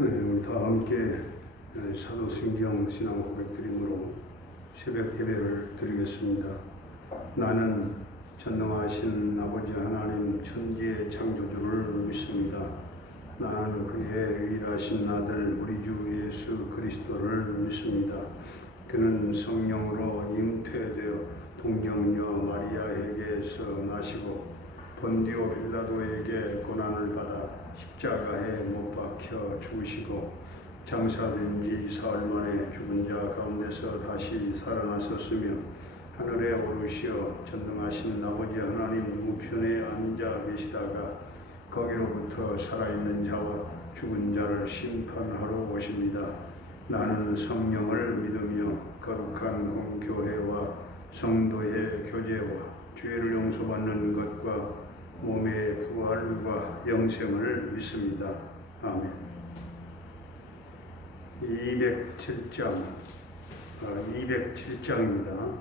네, 우리 다 함께 사도신경 신앙 고백 드림으로 새벽 예배를 드리겠습니다. 나는 전능하신 아버지 하나님 천지의 창조주를 믿습니다. 나는 그의 유일하신 아들 우리 주 예수 그리스도를 믿습니다. 그는 성령으로 잉태되어 동정녀 마리아에게서 나시고 본디오 빌라도에게 고난을 받아 십자가에 못 박혀 죽으시고 장사된 지 사흘 만에 죽은 자 가운데서 다시 살아나셨으며 하늘에 오르시어 전능하신 아버지 하나님 우편에 앉아 계시다가 거기로부터 살아있는 자와 죽은 자를 심판하러 오십니다. 나는 성령을 믿으며 거룩한 공교회와 성도의 교제와 죄를 용서받는 것과 몸의 부활과 영생을 믿습니다. 아멘. 207장입니다.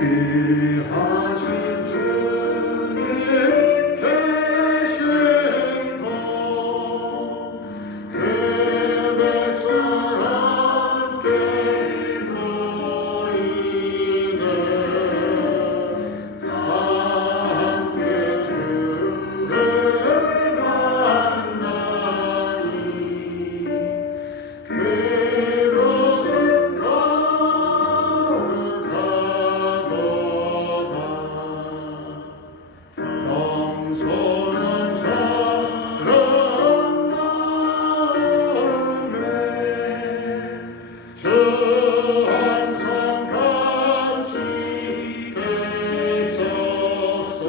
귀하신 주님 계신 곳 그 백성 함께 모이네 함께 주를 만나니 그곳은 겸손한 사람 마음에 저 항상 같이 계셨소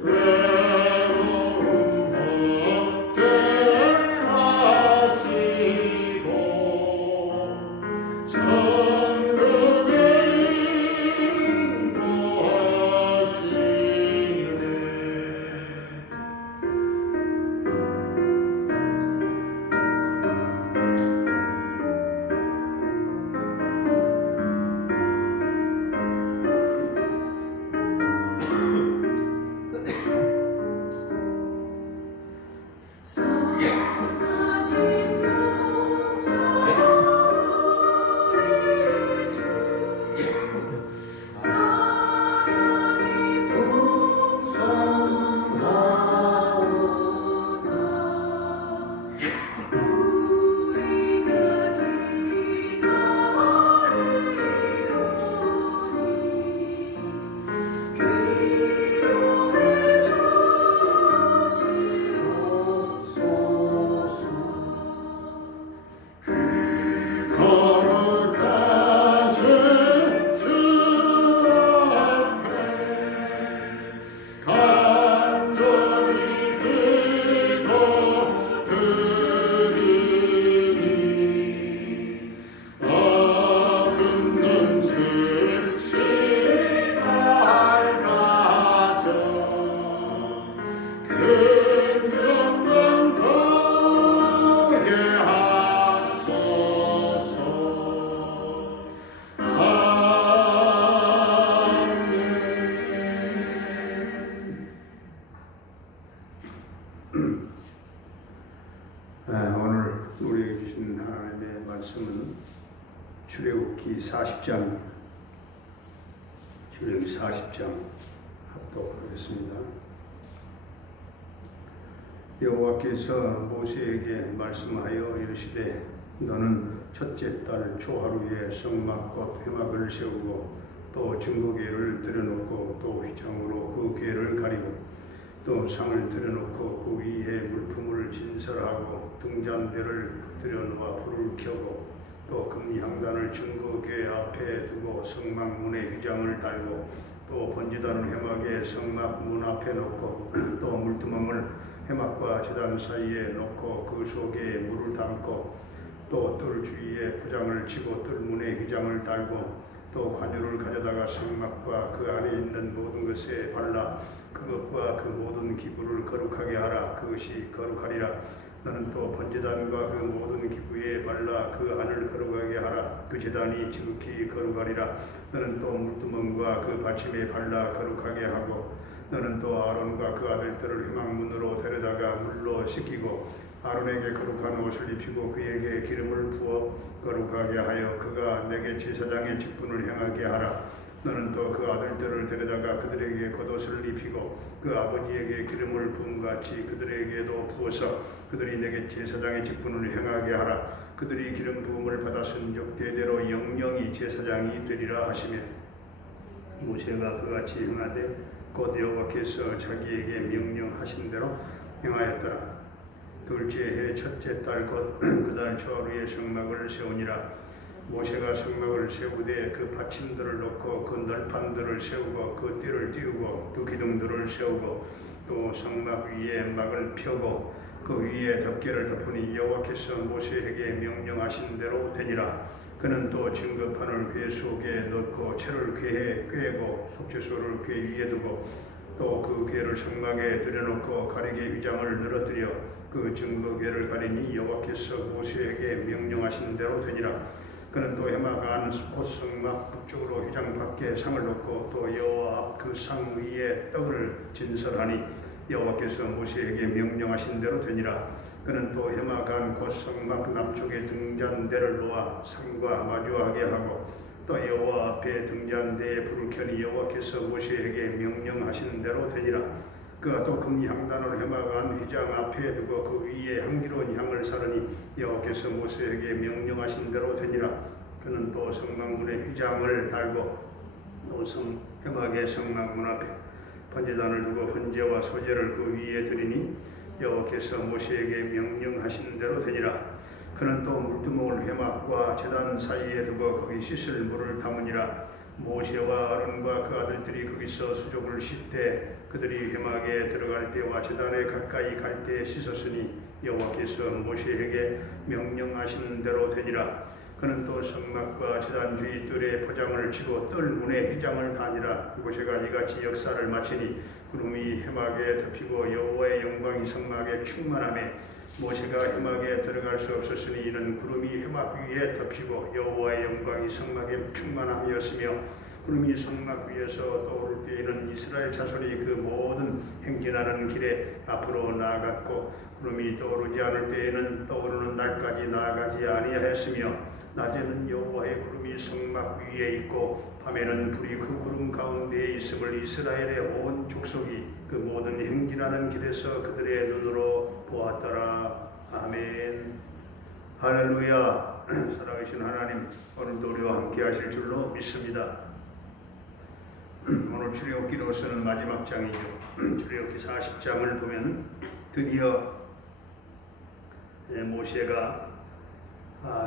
외로움 없게 하시고 천국에 오늘 우리에게 주신 하나님의 말씀은 출애굽기 40장입니다. 출애굽기 40장 합독하겠습니다. 여호와께서 모세에게 말씀하여 이르시되 너는 첫째 달 초하루에 성막 곧 회막을 세우고 또 증거궤를 들여놓고 또 휘장으로 그 궤를 가리고 또 상을 들여놓고 그 위에 물품을 진설하고 등잔대를 들여놓아 불을 켜고 또 금향단을 증거궤 앞에 두고 성막 문에 휘장을 달고 또 번제단을 회막의 성막 문 앞에 놓고 또 물두멍을 회막과 제단 사이에 놓고 그 속에 물을 담고 또 뜰 주위에 포장을 치고 뜰 문에 휘장을 달고 또 관유를 가져다가 성막과 그 안에 있는 모든 것에 발라 그것과 그 모든 기구를 거룩하게 하라. 그것이 거룩하리라. 너는 또 번제단과 그 모든 기구에 발라 그 안을 거룩하게 하라. 그 제단이 지극히 거룩하리라. 너는 또 물두멍과 그 받침에 발라 거룩하게 하고 너는 또 아론과 그 아들들을 회막문으로 데려다가 물로 씻기고 아론에게 거룩한 옷을 입히고 그에게 기름을 부어 거룩하게 하여 그가 내게 제사장의 직분을 행하게 하라. 너는 또 그 아들들을 데려다가 그들에게 겉옷을 입히고 그 아버지에게 기름을 부음같이 그들에게도 부어서 그들이 내게 제사장의 직분을 행하게 하라. 그들이 기름 부음을 받았은즉 대대로 영영이 제사장이 되리라 하시며 모세가 그같이 행하되 곧 여호와께서 자기에게 명령하신 대로 행하였더라. 둘째 해 첫째 달 곧 그달 초하루에 성막을 세우니라. 모세가 성막을 세우되 그 받침들을 놓고 그 널판들을 세우고 그 띠를 띄우고 그 기둥들을 세우고 또 성막 위에 막을 펴고 그 위에 덮개를 덮으니 여호와께서 모세에게 명령하신 대로 되니라. 그는 또 증거판을 궤 속에 넣고 채를 궤에 꿰고 속죄소를 궤 위에 두고 또 그 궤를 성막에 들여놓고 가리개 휘장을 늘어뜨려 그 증거궤를 가리니 여호와께서 모세에게 명령하신 대로 되니라. 그는 또 해막 안 옷성막 북쪽으로 휘장 밖에 상을 놓고 또 여호와 앞 그 상 위에 떡을 진설하니 여호와께서 모세에게 명령하신 대로 되니라. 그는 또 해막 안 곧성막 남쪽에 등잔대를 놓아 상과 마주하게 하고 또 여호와 앞에 등잔대에 불을 켜니 여호와께서 모세에게 명령하신 대로 되니라. 그가 또 금향단을 해막 안 휘장 앞에 두고 그 위에 향기로운 향을 사르니 여호와께서 모세에게 명령하신 대로 되니라. 그는 또 성막문에 휘장을 달고 또 해막의 성막문 앞에 번제단을 두고 번제와 소제를 그 위에 드리니 여호와께서 모세에게 명령하신 대로 되니라. 그는 또 물두멍을 해막과 제단 사이에 두고 거기 씻을 물을 담으니라. 모세와 아론과 그 아들들이 거기서 수족을 씻되 그들이 회막에 들어갈 때와 제단에 가까이 갈 때에 씻었으니 여호와께서 모세에게 명령하신 대로 되니라. 그는 또 성막과 제단 주위 뜰에 포장을 치고 뜰 문에 휘장을 다니라. 모세가 이같이 역사를 마치니 구름이 해막에 덮이고 여호와의 영광이 성막에 충만하며 모세가 해막에 들어갈 수 없었으니 이는 구름이 해막 위에 덮이고 여호와의 영광이 성막에 충만함이었으며 구름이 성막 위에서 떠오를 때에는 이스라엘 자손이 그 모든 행진하는 길에 앞으로 나아갔고 구름이 떠오르지 않을 때에는 떠오르는 날까지 나아가지 아니하였으며 낮에는 여호와의 구름이 성막 위에 있고 밤에는 불이 그 구름 가운데에 있음을 이스라엘의 온 족속이 그 모든 행진하는 길에서 그들의 눈으로 보았더라. 아멘. 할렐루야. 살아계신 하나님, 오늘도 우리와 함께 하실 줄로 믿습니다. 오늘 출애굽기로서는 마지막 장이죠. 출애굽기 40장을 보면 드디어 모세가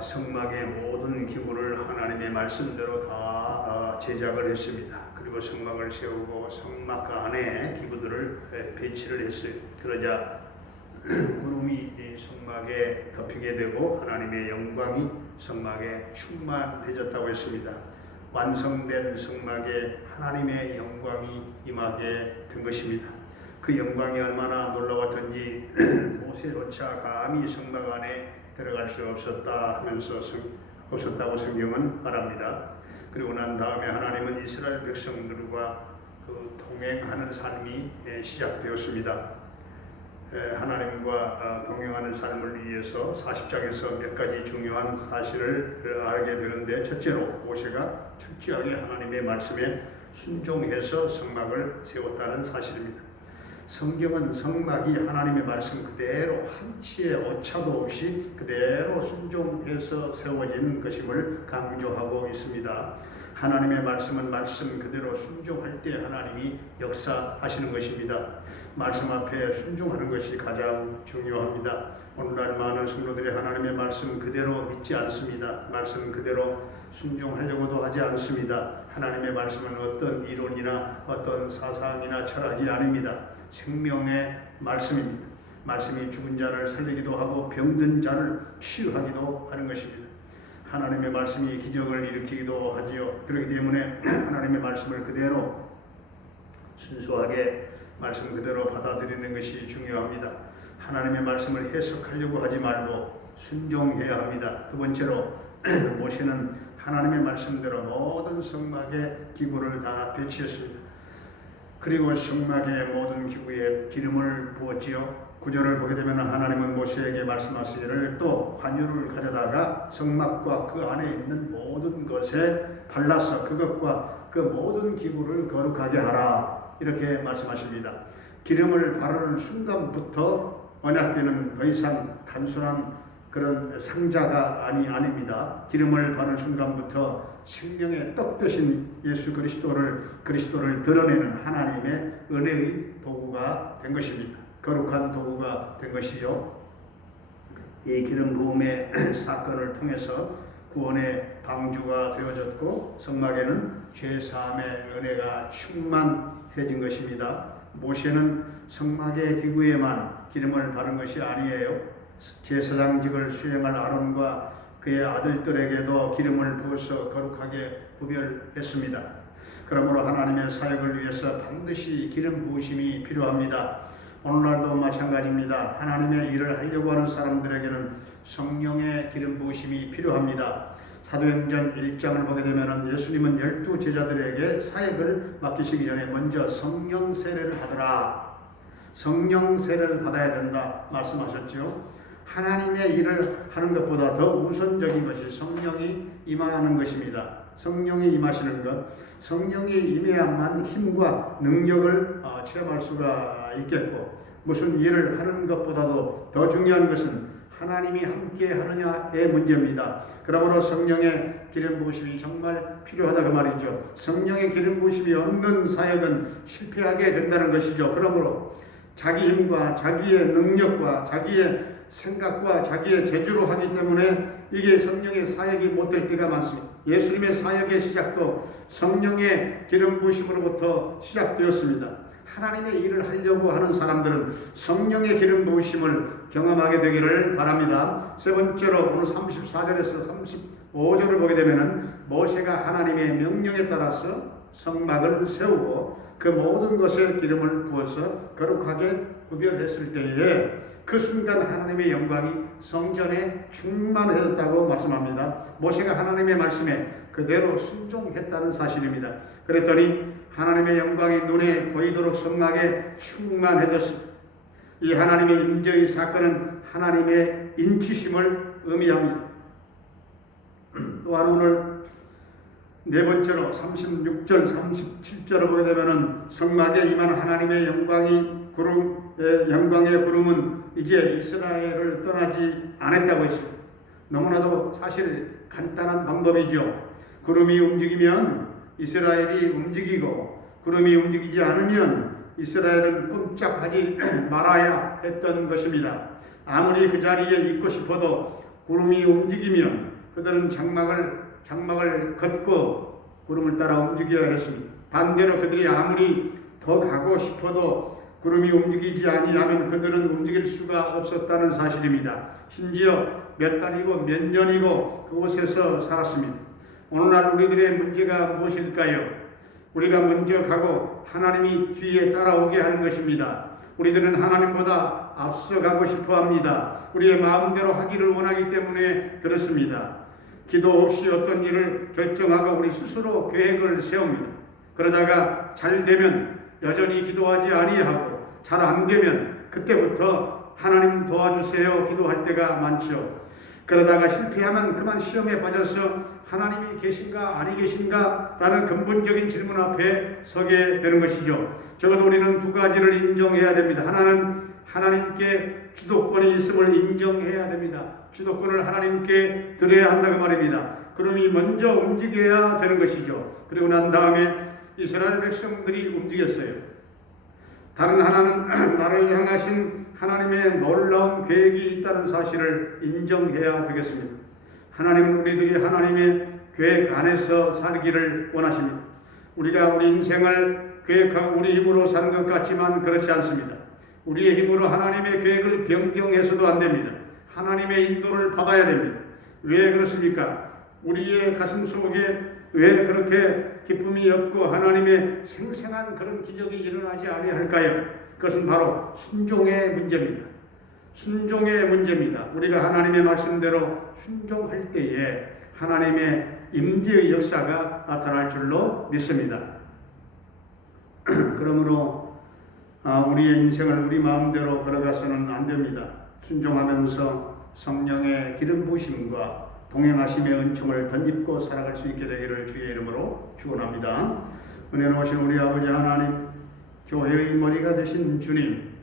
성막의 모든 기구를 하나님의 말씀대로 다 제작을 했습니다. 그리고 성막을 세우고 성막 안에 기구들을 배치를 했어요. 그러자 구름이 성막에 덮이게 되고 하나님의 영광이 성막에 충만해졌다고 했습니다. 완성된 성막에 하나님의 영광이 임하게 된 것입니다. 그 영광이 얼마나 놀라웠던지 모세조차 감히 성막 안에 들어갈 수 없었다 하면서 없었다고 성경은 말합니다. 그리고 난 다음에 하나님은 이스라엘 백성들과 그 동행하는 삶이 시작되었습니다. 하나님과 동행하는 삶을 위해서 40장에서 몇 가지 중요한 사실을 알게 되는데, 첫째로 모세가 철저하게 하나님의 말씀에 순종해서 성막을 세웠다는 사실입니다. 성경은 성막이 하나님의 말씀 그대로 한치의 오차도 없이 그대로 순종해서 세워진 것임을 강조하고 있습니다. 하나님의 말씀은 말씀 그대로 순종할 때 하나님이 역사하시는 것입니다. 말씀 앞에 순종하는 것이 가장 중요합니다. 오늘날 많은 성도들이 하나님의 말씀 그대로 믿지 않습니다. 말씀 그대로 순종하려고도 하지 않습니다. 하나님의 말씀은 어떤 이론이나 어떤 사상이나 철학이 아닙니다. 생명의 말씀입니다. 말씀이 죽은 자를 살리기도 하고 병든 자를 치유하기도 하는 것입니다. 하나님의 말씀이 기적을 일으키기도 하지요. 그렇기 때문에 하나님의 말씀을 그대로 순수하게 말씀 그대로 받아들이는 것이 중요합니다. 하나님의 말씀을 해석하려고 하지 말고 순종해야 합니다. 두 번째로 모세는 하나님의 말씀대로 모든 성막의 기구를 다 배치했습니다. 그리고 성막의 모든 기구에 기름을 부었지요. 9절을 보게 되면 하나님은 모세에게 말씀하시기를 또 관유를 가져다가 성막과 그 안에 있는 모든 것에 발라서 그것과 그 모든 기구를 거룩하게 하라, 이렇게 말씀하십니다. 기름을 바르는 순간부터 언약궤는 더 이상 단순한 그런 상자가 아닙니다. 기름을 바르는 순간부터 생명의 떡 되신 예수 그리스도를 드러내는 하나님의 은혜의 도구가 된 것입니다. 거룩한 도구가 된 것이요. 이 기름 부음의 사건을 통해서 구원의 방주가 되어졌고 성막에는 죄사함의 은혜가 충만해진 것입니다. 모세는 성막의 기구에만 기름을 바른 것이 아니에요. 제사장직을 수행할 아론과 그의 아들들에게도 기름을 부어서 거룩하게 구별했습니다. 그러므로 하나님의 사역을 위해서 반드시 기름 부으심이 필요합니다. 오늘날도 마찬가지입니다. 하나님의 일을 하려고 하는 사람들에게는 성령의 기름 부으심이 필요합니다. 사도행전 1장을 보게 되면 예수님은 12 제자들에게 사역을 맡기시기 전에 먼저 성령 세례를 하더라, 성령 세례를 받아야 된다 말씀하셨죠. 하나님의 일을 하는 것보다 더 우선적인 것이 성령이 임하는 것입니다. 성령이 임하시는 것, 성령이 임해야만 힘과 능력을 체험할 수가 있겠고, 무슨 일을 하는 것보다도 더 중요한 것은 하나님이 함께 하느냐의 문제입니다. 그러므로 성령의 기름 부으심이 정말 필요하다 그 말이죠. 성령의 기름 부으심이 없는 사역은 실패하게 된다는 것이죠. 그러므로 자기 힘과 자기의 능력과 자기의 생각과 자기의 재주로 하기 때문에 이게 성령의 사역이 못될 때가 많습니다. 예수님의 사역의 시작도 성령의 기름 부으심으로부터 시작되었습니다. 하나님의 일을 하려고 하는 사람들은 성령의 기름 부으심을 경험하게 되기를 바랍니다. 세 번째로 오늘 34절에서 35절을 보게 되면 모세가 하나님의 명령에 따라서 성막을 세우고 그 모든 것에 기름을 부어서 거룩하게 구별했을 때에 그 순간 하나님의 영광이 성전에 충만해졌다고 말씀합니다. 모세가 하나님의 말씀에 그대로 순종했다는 사실입니다. 그랬더니 하나님의 영광이 눈에 보이도록 성막에 충만해졌습니다. 이 하나님의 임재의 사건은 하나님의 인치심을 의미합니다. 또한 오늘 네 번째로 36절, 37절을 보게 되면 성막에 임한 하나님의 영광의 구름은 이제 이스라엘을 떠나지 않았다고 했습니다. 너무나도 사실 간단한 방법이죠. 구름이 움직이면 이스라엘이 움직이고 구름이 움직이지 않으면 이스라엘은 꼼짝하지 말아야 했던 것입니다. 아무리 그 자리에 있고 싶어도 구름이 움직이면 그들은 장막을 걷고 구름을 따라 움직여야 했습니다. 반대로 그들이 아무리 더 가고 싶어도 구름이 움직이지 아니하면 그들은 움직일 수가 없었다는 사실입니다. 심지어 몇 달이고 몇 년이고 그곳에서 살았습니다. 오늘날 우리들의 문제가 무엇일까요? 우리가 먼저 가고 하나님이 뒤에 따라오게 하는 것입니다. 우리들은 하나님보다 앞서가고 싶어합니다. 우리의 마음대로 하기를 원하기 때문에 그렇습니다. 기도 없이 어떤 일을 결정하고 우리 스스로 계획을 세웁니다. 그러다가 잘 되면 여전히 기도하지 아니하고 잘 안 되면 그때부터 하나님 도와주세요 기도할 때가 많죠. 그러다가 실패하면 그만 시험에 빠져서 하나님이 계신가 아니 계신가 라는 근본적인 질문 앞에 서게 되는 것이죠. 적어도 우리는 두 가지를 인정해야 됩니다. 하나는 하나님께 주도권이 있음을 인정해야 됩니다. 주도권을 하나님께 드려야 한다고 말입니다. 그러니 먼저 움직여야 되는 것이죠. 그리고 난 다음에 이스라엘 백성들이 움직였어요. 다른 하나는 나를 향하신 하나님의 놀라운 계획이 있다는 사실을 인정해야 되겠습니다. 하나님은 우리들이 하나님의 계획 안에서 살기를 원하십니다. 우리가 우리 인생을 계획하고 우리 힘으로 사는 것 같지만 그렇지 않습니다. 우리의 힘으로 하나님의 계획을 변경해서도 안 됩니다. 하나님의 인도를 받아야 됩니다. 왜 그렇습니까? 우리의 가슴 속에 왜 그렇게 기쁨이 없고 하나님의 생생한 그런 기적이 일어나지 아니할까요? 그것은 바로 순종의 문제입니다. 순종의 문제입니다. 우리가 하나님의 말씀대로 순종할 때에 하나님의 임재의 역사가 나타날 줄로 믿습니다. 그러므로 우리의 인생을 우리 마음대로 걸어가서는 안 됩니다. 순종하면서 성령의 기름 부으심과 동행하심의 은총을 덧입고 살아갈 수 있게 되기를 주의 이름으로 축원합니다. 은혜로우신 우리 아버지 하나님, 교회의 머리가 되신 주님,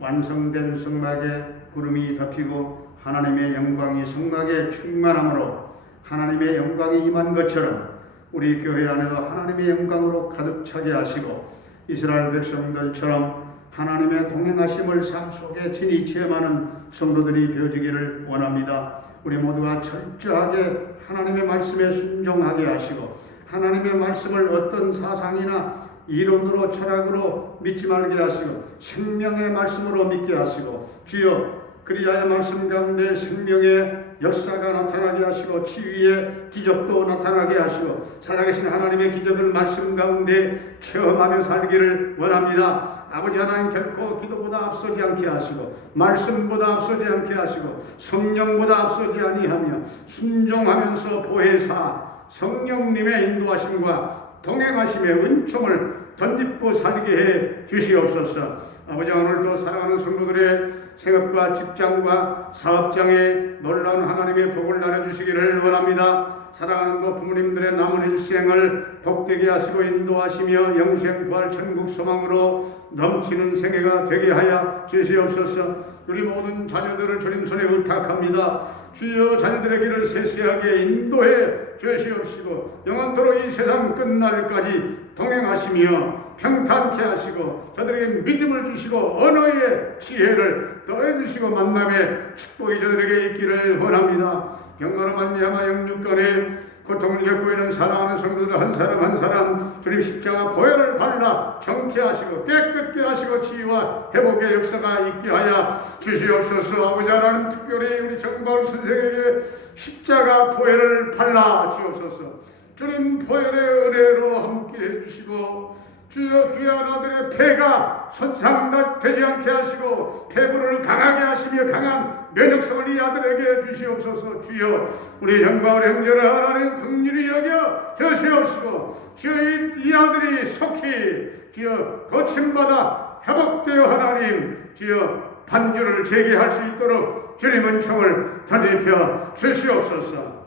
완성된 성막에 구름이 덮이고 하나님의 영광이 성막에 충만함으로 하나님의 영광이 임한 것처럼 우리 교회 안에도 하나님의 영광으로 가득 차게 하시고 이스라엘 백성들처럼 하나님의 동행하심을 삶 속에 친히 체험하는 성도들이 되어지기를 원합니다. 우리 모두가 철저하게 하나님의 말씀에 순종하게 하시고 하나님의 말씀을 어떤 사상이나 이론으로 철학으로 믿지 말게 하시고 생명의 말씀으로 믿게 하시고 주여 그리하여 말씀 가운데 생명의 역사가 나타나게 하시고 치유의 기적도 나타나게 하시고 살아계신 하나님의 기적을 말씀 가운데 체험하며 살기를 원합니다. 아버지 하나님 결코 기도보다 앞서지 않게 하시고 말씀보다 앞서지 않게 하시고 성령보다 앞서지 아니하며 순종하면서 보혜사 성령님의 인도하심과 동행하심의 은총을 덧입고 살게 해 주시옵소서. 아버지 오늘도 사랑하는 성도들의 생업과 직장과 사업장에 놀라운 하나님의 복을 나눠주시기를 원합니다. 사랑하는 부모님들의 남은 일생을 복되게 하시고 인도하시며 영생 부활 천국 소망으로 넘치는 생애가 되게 하여 주시옵소서. 우리 모든 자녀들을 주님 손에 의탁합니다. 주여 자녀들의 길을 세세하게 인도해 주시옵시고 영원토록 이 세상 끝날까지 동행하시며 평탄케 하시고 저들에게 믿음을 주시고 언어의 지혜를 더해주시고 만남의 축복이 저들에게 있기를 원합니다. 병으로 말미암아 영육간에 고통을 겪고 있는 사랑하는 성도들 한 사람 한 사람 주님 십자가 보혈을 발라 정케하시고 깨끗게 하시고 치유와 회복의 역사가 있게 하여 주시옵소서. 아버지 하나님 특별히 우리 정바울 선생에게 십자가 보혈을 발라 주옵소서. 주님 보혈의 은혜로 함께 해주시고 주여 귀한 아들의 폐가 손상되지 않게 하시고 폐부를 강하게 하시며 강한 면역성을 이 아들에게 주시옵소서. 주여 우리 정바울 형제를 하나님 긍휼히 여겨 주시옵시고 주여 이 아들이 속히 주여 고침받아 회복되어 하나님 주여 반주를 재개할 수 있도록 주님 은총을 덧입혀 주시옵소서.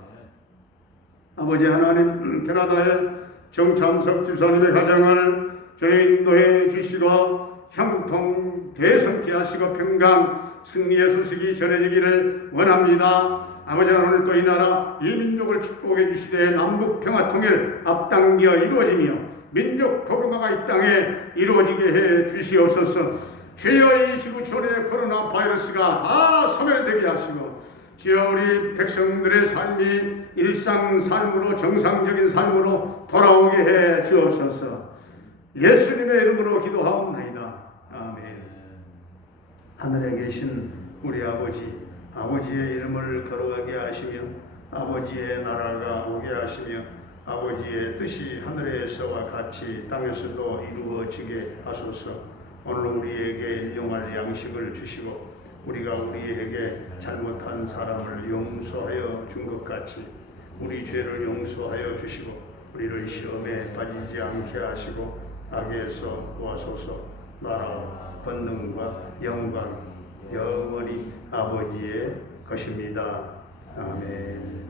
아버지 하나님 캐나다의 정참석 집사님의 가정을 저희 인도해 주시고 형통 대성케 하시고 평강 승리의 소식이 전해지기를 원합니다. 아버지 오늘 또 이 나라 이 민족을 축복해 주시되 남북 평화 통일 앞당겨 이루어지며 민족 복음화가 이 땅에 이루어지게 해 주시옵소서. 주여 이 지구촌의 코로나 바이러스가 다 소멸되게 하시고 주여 우리 백성들의 삶이 일상 삶으로 정상적인 삶으로 돌아오게 해 주옵소서. 예수님의 이름으로 기도하옵나이다. 아멘. 하늘에 계신 우리 아버지, 아버지의 이름을 걸어가게 하시며 아버지의 나라가 오게 하시며 아버지의 뜻이 하늘에서와 같이 땅에서도 이루어지게 하소서. 오늘 우리에게 일용할 양식을 주시고 우리가 우리에게 잘못한 사람을 용서하여 준 것 같이 우리 죄를 용서하여 주시고 우리를 시험에 빠지지 않게 하시고 악에서 구하소서. 나라와 권능과 영광 영원히 아버지의 것입니다. 아멘.